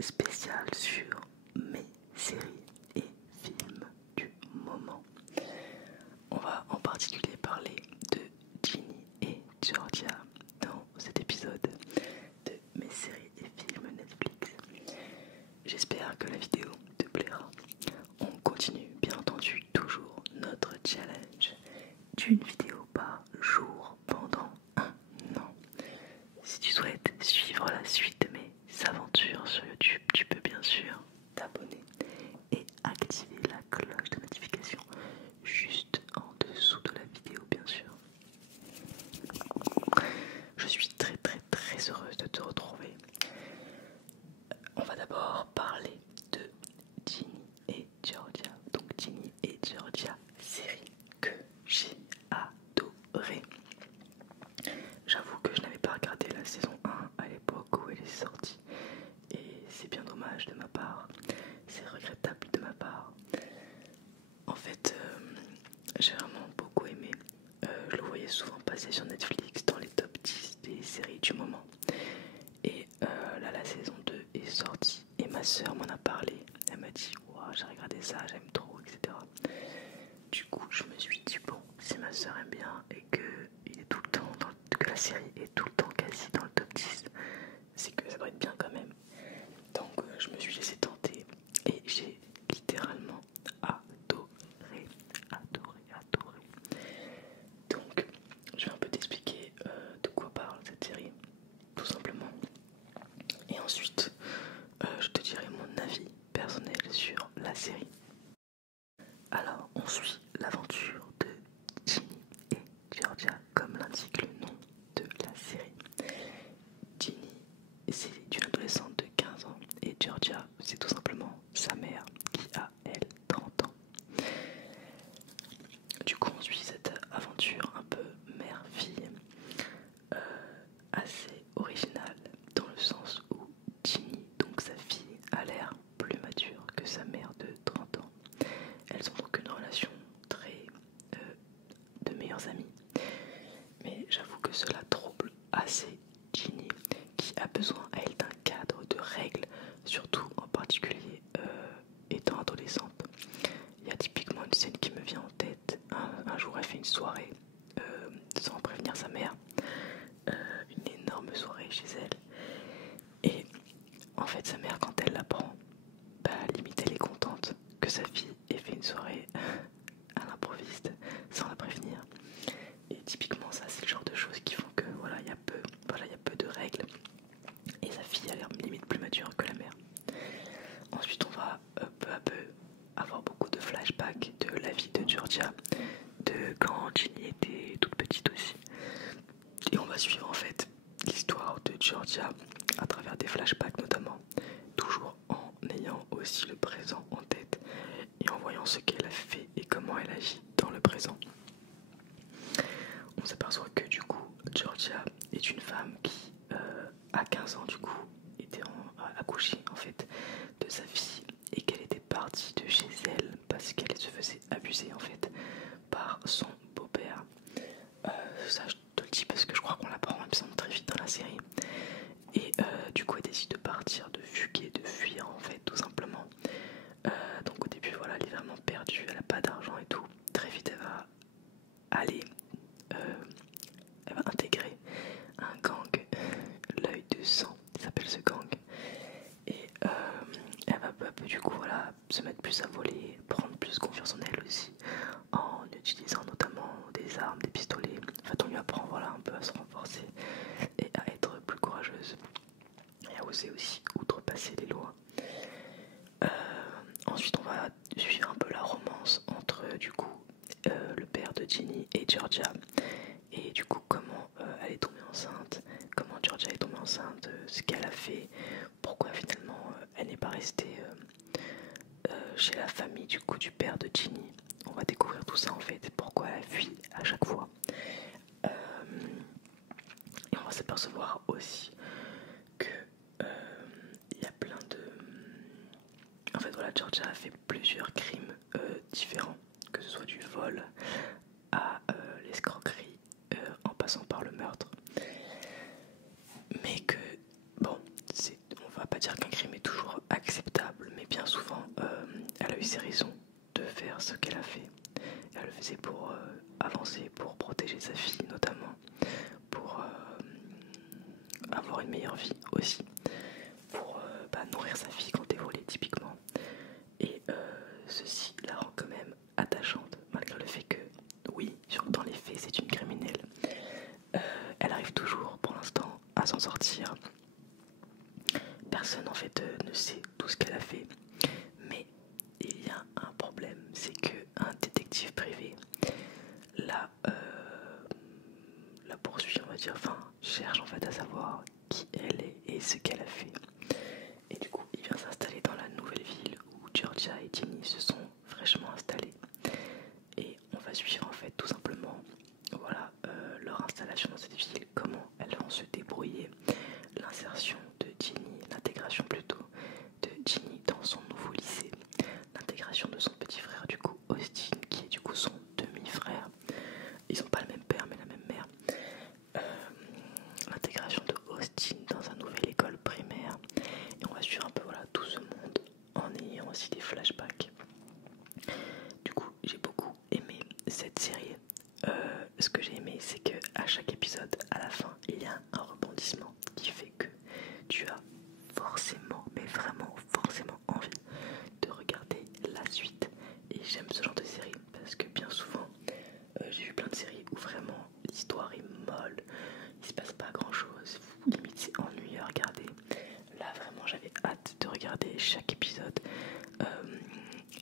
spécial sur mes séries et films du moment. On va en particulier parler de Ginny et Georgia dans cet épisode de mes séries et films Netflix. J'espère que la vidéo te plaira. On continue bien entendu toujours notre challenge d'une vidéo par jour pendant un an. Si tu souhaites suivre la suite de mes aventures sur YouTube, tu peux bien sûr t'abonner et activer la cloche de notification juste en dessous de la vidéo, bien sûr. Je suis très heureuse de te retrouver. On va d'abord parler de Ginny et Georgia. Donc Ginny et Georgia, série que j'ai adorée. J'avoue que je n'avais pas regardé la saison 1 à l'époque où elle est sortie. Et c'est bien dommage de ma part. C'est regrettable de ma part. En fait, j'ai vraiment beaucoup aimé. Je le voyais souvent passer sur Netflix dans les top 10 des séries du moment. Et là, la saison 2 est sortie. Et ma soeur m'en a parlé. Elle m'a dit wow, j'ai regardé ça, j'aime trop, etc. Du coup, je me suis dit bon, si ma soeur aime bien et que la série est tout le temps quasi dans le top 10, c'est que ça doit être bien quand même. Donc je me suis laissé tenter et j'ai littéralement adoré. Donc je vais un peu t'expliquer de quoi parle cette série, tout simplement. Et ensuite je te dirai mon avis personnel sur la série. Alors on suit l'aventure de Ginny et Georgia comme l'indique le nom de la série. Ginny, c'est une adolescente de 15 ans et Georgia, c'est tout simplement sa mère qui a, elle, 30 ans. Du coup, on suit cette aventure un peu mère-fille, assez originale dans le sens où Ginny, donc sa fille, a l'air plus mature que sa mère de 30 ans. Elles ont donc une relation très de meilleures amies. Mais j'avoue que cela trouble assez Ginny, qui a besoin, elle, d'un cadre, de règles, surtout en particulier étant adolescente. Il y a typiquement une scène qui me vient en tête. Un jour, elle fait une soirée sans prévenir sa mère, une énorme soirée chez elle. Et en fait, sa mère, quand elle l'apprend, limite elle est contente que sa fille ait fait une soirée à l'improviste sans la prévenir. Et typiquement ça, c'est le genre de choses qui font que voilà, il y a peu de règles et sa fille a l'air limite plus mature que la mère. Ensuite on va peu à peu avoir beaucoup de flashbacks de la vie de Georgia, de quand Ginny était toute petite aussi. Et on va suivre en fait l'histoire de Georgia à travers des flashbacks notamment, toujours en ayant aussi le présent en tête et en voyant ce qu'elle a fait et comment elle agit dans le présent. On s'aperçoit que du coup Georgia est une femme qui à 15 ans du coup était accouchée en fait de sa fille et qu'elle était partie de chez elle parce qu'elle se faisait abuser en fait par son beau-père. Ça je te le dis parce que je crois qu'on l'apprend il me semble très vite dans la série. Et du coup elle décide de partir, de fuguer, de fuir en fait tout simplement. Donc au début voilà, elle est vraiment perdue, elle a pas d'argent et tout. Très vite elle va aller elle va intégrer un gang, l'œil de sang, il s'appelle ce gang. Et elle va peu à peu du coup voilà, se mettre plus à voler, prendre plus confiance en elle aussi, en utilisant notamment des armes, des pistolets. En fait on lui apprend voilà, un peu à se renforcer et à être plus courageuse. Et à oser aussi outrepasser les lois. Ensuite on va suivre un peu la romance entre du coup le père de Ginny et Georgia. Et du coup comment elle est tombée enceinte, comment Georgia est tombée enceinte, ce qu'elle a fait, pourquoi finalement elle n'est pas restée chez la famille du coup du père de Ginny. On va découvrir tout ça en fait, pourquoi elle fuit à chaque fois. Et on va s'apercevoir aussi que il y a plein de... En fait voilà, Georgia a fait plusieurs crimes différents, que ce soit du vol à l'escroquerie en passant par le meurtre. Mais que, bon, on va pas dire qu'un crime est toujours personne en fait ne sait tout ce qu'elle a fait. Mais il y a un problème, c'est que un détective privé la poursuit, on va dire, enfin cherche en fait à savoir qui elle est et ce qu'elle a fait. Et du coup, il vient s'installer dans la nouvelle ville où Georgia et Ginny se sont fraîchement installés. Et on va suivre en fait tout simplement, voilà, leur installation dans cette ville, comment elles vont se débrouiller, l'insertion de Ginny, l'intégration plutôt de Ginny dans son nouveau lycée, l'intégration de son petit frère du coup Austin, qui est du coup son demi-frère. Ils ont pas le même père mais la même mère. L'intégration de Austin dans sa nouvelle école primaire. Et on va suivre un peu voilà, tout ce monde en ayant aussi des flashbacks. Du coup, j'ai beaucoup aimé cette série. Ce que j'ai aimé, c'est que à chaque épisode, à la fin, il y a un rebondissement qui fait que tu as forcément, mais vraiment forcément envie de regarder la suite. Et j'aime ce genre de série parce que bien souvent, j'ai vu plein de séries où vraiment l'histoire est molle, il se passe pas grand chose, limite c'est ennuyeux à regarder. Là vraiment j'avais hâte de regarder chaque épisode.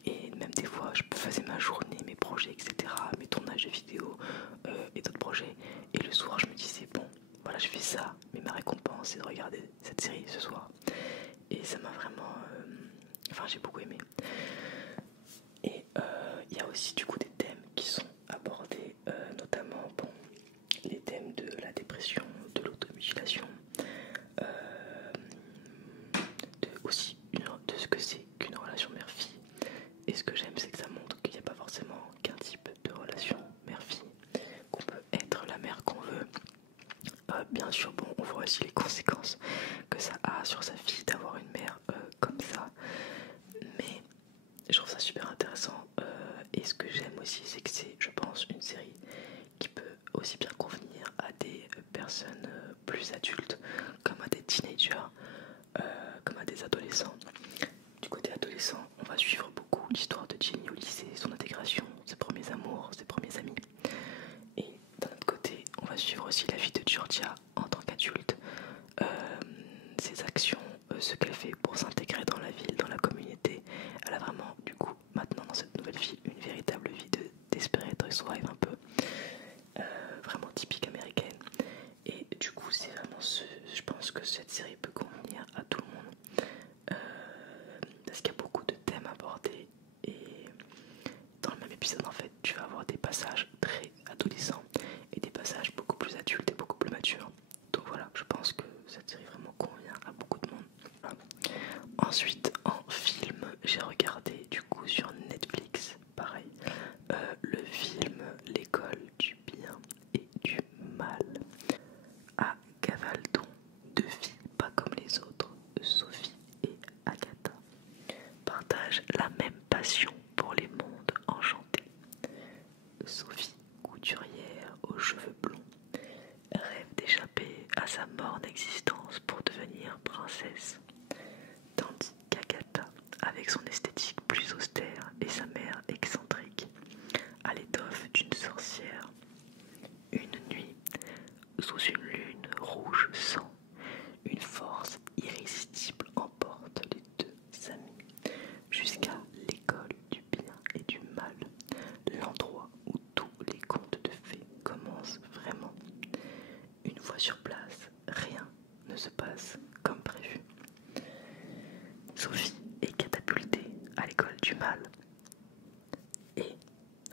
Et même des fois je faisais ma journée, mes projets, etc., mes tournages de vidéos et d'autres projets, et le soir je me disais bon voilà je fais ça, mais ma récompense c'est de regarder cette série ce soir. Et ça m'a vraiment enfin j'ai beaucoup aimé. Et il y a aussi du coup des thèmes qui sont abordés, notamment bon, les thèmes de la dépression, de l'automutilation, aussi de ce que c'est qu'une relation mère-fille. Et ce que j'aime, c'est que ça montre qu'il n'y a pas forcément qu'un type de relation mère-fille, qu'on peut être la mère qu'on veut. Bien sûr, bon, on voit aussi les conséquences que ça a sur sa fille d'avoir une mère comme ça, mais je trouve ça super intéressant. Et ce que j'aime aussi, c'est que c'est, je pense, une série qui peut aussi bien convenir à des personnes plus adultes, comme à des teenagers, comme à des adolescents. Du côté adolescent, on va suivre beaucoup l'histoire de Ginny au lycée, son intégration, ses premiers amours, ses premiers amis. Et d'un autre côté, on va suivre aussi la vie de Georgia en tant qu'adulte, ses actions, ce qu'elle fait pour s'intégrer dans la ville, dans la communauté. Elle a vraiment, du coup, maintenant dans cette nouvelle vie, une véritable vie de Desperate Housewives un peu, vraiment typique américaine. Et du coup, c'est vraiment je pense que cette série peut convenir à tout le monde, parce qu'il y a beaucoup de thèmes abordés. Et dans le même épisode, en fait, tu vas avoir des passages très adolescents et des passages beaucoup plus adultes et beaucoup plus matures. Donc voilà, je pense que cette série vraiment convient à beaucoup de monde. Voilà. Ensuite, en film, j'ai regardé du coup sur Netflix, pareil, le film L'école du bien et du mal. À Cavaldon, deux filles pas comme les autres, Sophie et Agatha, partagent la même passion pour les mondes enchantés. Sophie, couturière aux cheveux blonds, rêve d'échapper à sa morne existence pour devenir princesse, tandis qu'Agatha, avec son esthétique plus austère et sa mère excentrique, a l'étoffe d'une sorcière. Une nuit, sous une lune rouge sang, une force irrésistible emporte les deux amis jusqu'à l'école du bien et du mal, l'endroit où tous les contes de fées commencent vraiment. Une fois sur place, rien ne se passe comme prévu. Sophie est catapultée à l'école du mal et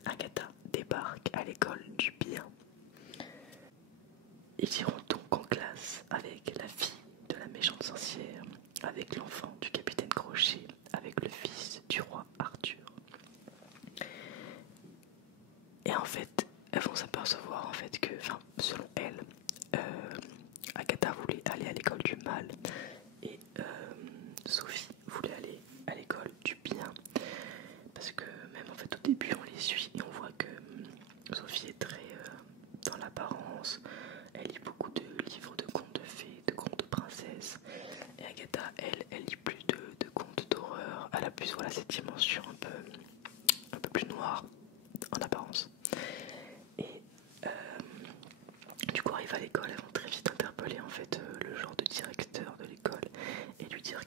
Agatha débarque à l'école du bien. Ils iront donc en classe avec la fille de la méchante sorcière, avec l'enfant du capitaine Crochet, avec le fils du roi Arthur. Et en fait, elles vont s'apercevoir en fait que, enfin, selon elles, Agatha voulait aller à l'école du mal et Sophie voulait aller à l'école du bien. Parce que même en fait au début on les suit et on voit que Sophie est très dans l'apparence, elle lit beaucoup de livres de contes de fées, de contes de princesses, et Agatha elle lit plus de contes d'horreur, elle a plus voilà cette dimension un peu plus noire en apparence. Et du coup arrive à l'école, elles vont très vite interpeller en fait le genre de directeur de l'école et lui dire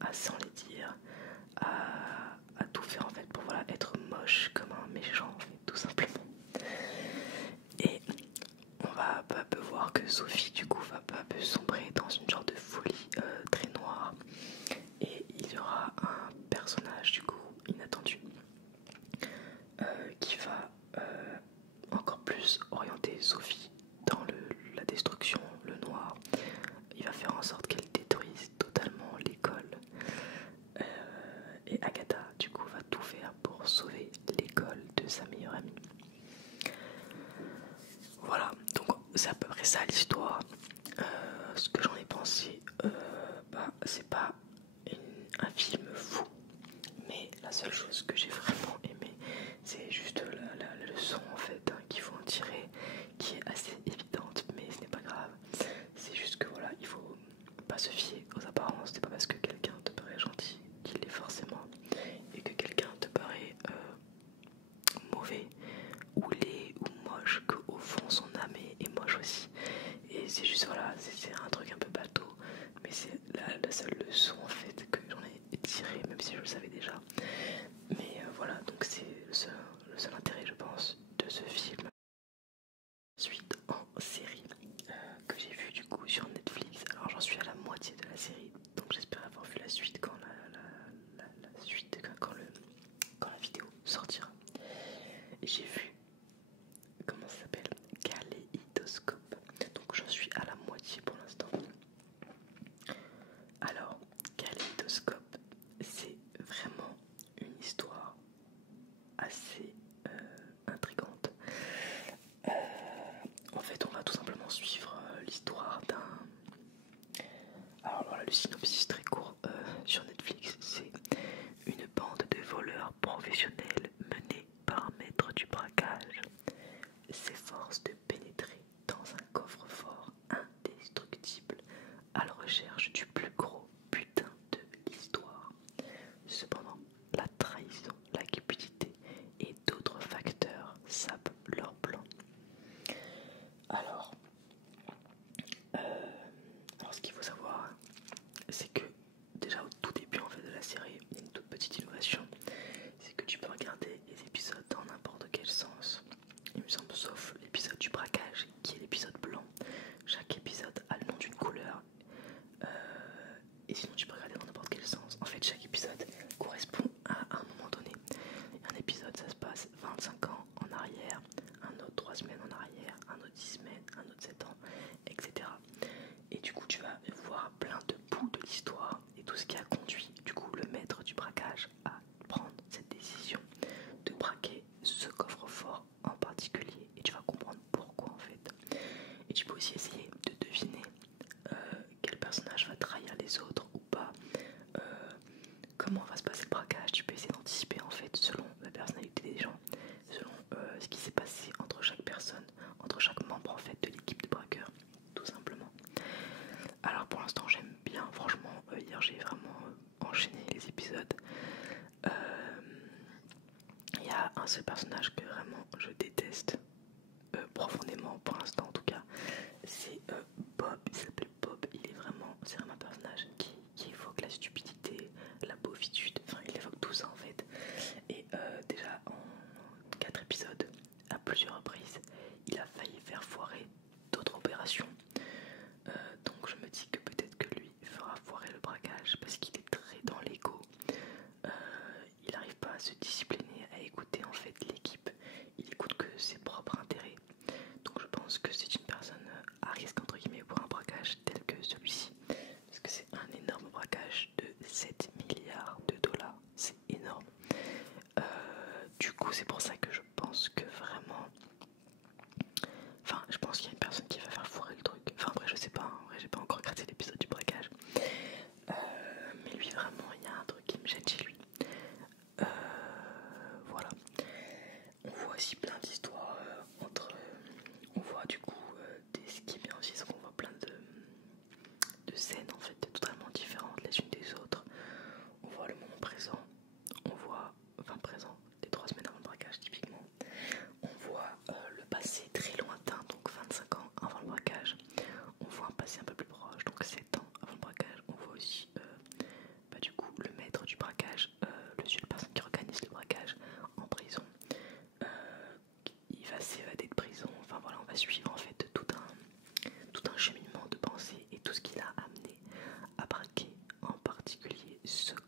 à s'enlaidir, à tout faire en fait pour voilà, être moche comme un méchant en fait, tout simplement. Et on va peu à peu voir que Sophie du coup va peu à peu sombrer dans une genre de folie très noire. Et il y aura un personnage du coup inattendu qui va encore plus orienter Sophie dans la destruction, le noir. Il va faire en sorte qu'elle détruise totalement l'école. Et Agatha du coup va tout faire pour sauver l'école de sa meilleure amie. Voilà, donc c'est à peu près ça l'histoire. Ce que j'en ai pensé, c'est pas un film fou, mais la seule chose que j'ai vraiment aimé, c'est juste la leçon en fait qu'il faut en tirer, qui est assez évidente, mais ce n'est pas grave. C'est juste que voilà, il faut pas se fier aux apparences. C'est pas parce que quelqu'un te paraît gentil qu'il l'est forcément, et que quelqu'un te paraît mauvais ou laid ou moche qu'au fond son âme est moche aussi. Et c'est juste voilà, c'est un truc un peu bateau, mais c'est la seule leçon en fait que j'en ai tiré, même si je le savais déjà. Mais voilà, donc c'est le seul intérêt je pense de ce film. Suite en série que j'ai vu du coup sur Netflix. Alors j'en suis à la moitié de la série, donc j'espère avoir vu la suite quand la suite quand la vidéo sortira. Et j'ai vu, comment ça s'appelle, Kaléidoscope. Donc j'en suis à la moitié pour l'instant. Alors Kaléidoscope, c'est vraiment une histoire assez intrigante. En fait, on va tout simplement suivre l'histoire d'un... Alors voilà, le synopsis très court sur Netflix, c'est une bande de voleurs professionnels menée par un maître du braquage s'efforce de pénétrer dans un coffre-fort indestructible à la recherche du plus gros butin de l'histoire. Cependant, la trahison, la cupidité et d'autres facteurs sapent leur plan. Alors, ce qu'il faut savoir, c'est que déjà au tout début en fait de la série, il y a une toute petite innovation, c'est que tu peux regarder les épisodes dans n'importe quel sens. Il me semble, sauf l'épisode du braquage, qui est l'épisode blanc. Chaque épisode a le nom d'une couleur, et sinon tu peux regarder dans n'importe quel sens. En fait, chaque épisode correspond à un moment donné. Un épisode, ça se passe 25 ans en arrière, un autre 3 semaines en arrière, un autre 10 semaines, un autre 7 ans, etc. Et du coup, tu vas voir plein de bouts de l'histoire et tout ce qui a conduit du coup le maître du braquage à prendre cette décision de braquer ce coffre-fort en particulier. Et tu vas comprendre pourquoi en fait. Et tu peux aussi essayer de deviner quel personnage va trahir les autres ou pas. Comment va se passer le braquage. Tu peux essayer d'anticiper en fait selon la personnalité des gens, selon ce qui s'est passé entre chaque personne, entre chaque membre en fait de l'équipe de braqueurs, tout simplement. Alors pour l'instant j'aime bien, franchement hier j'ai vraiment enchaîné les épisodes. Il y a un seul personnage que vraiment je déteste profondément pour l'instant en tout cas, c'est Bob. Il s'appelle Bob, c'est vraiment un personnage qui évoque la stupidité, la bovitude, enfin il évoque tout ça en fait. Et déjà en 4 épisodes, à plusieurs reprises, il a failli faire foirer d'autres opérations. Donc je me dis que peut-être que lui fera foirer le braquage parce qu'il est très dans l'ego. Il n'arrive pas à se discipliner, à écouter en fait l'équipe. Il écoute que ses propres intérêts. Donc je pense que c'est une personne à risque entre guillemets pour un braquage tel que celui-ci. Parce que c'est un énorme braquage de 7 milliards de dollars. C'est énorme. Du coup c'est pour ça que je pense que vraiment... Enfin je pense qu'il y a une personne qui va faire foirer le truc. Enfin après je sais pas, en vrai j'ai pas encore regardé l'épisode du braquage. Mais lui vraiment il y a un truc qui me gêne chez lui. Voilà. On voit aussi plein d'histoires on voit du coup ce qui est bien aussi, c'est qu'on voit plein de scènes en fait totalement différentes les unes des autres. On voit le moment présent, on voit, enfin présent, les 3 semaines avant le braquage typiquement. secrets.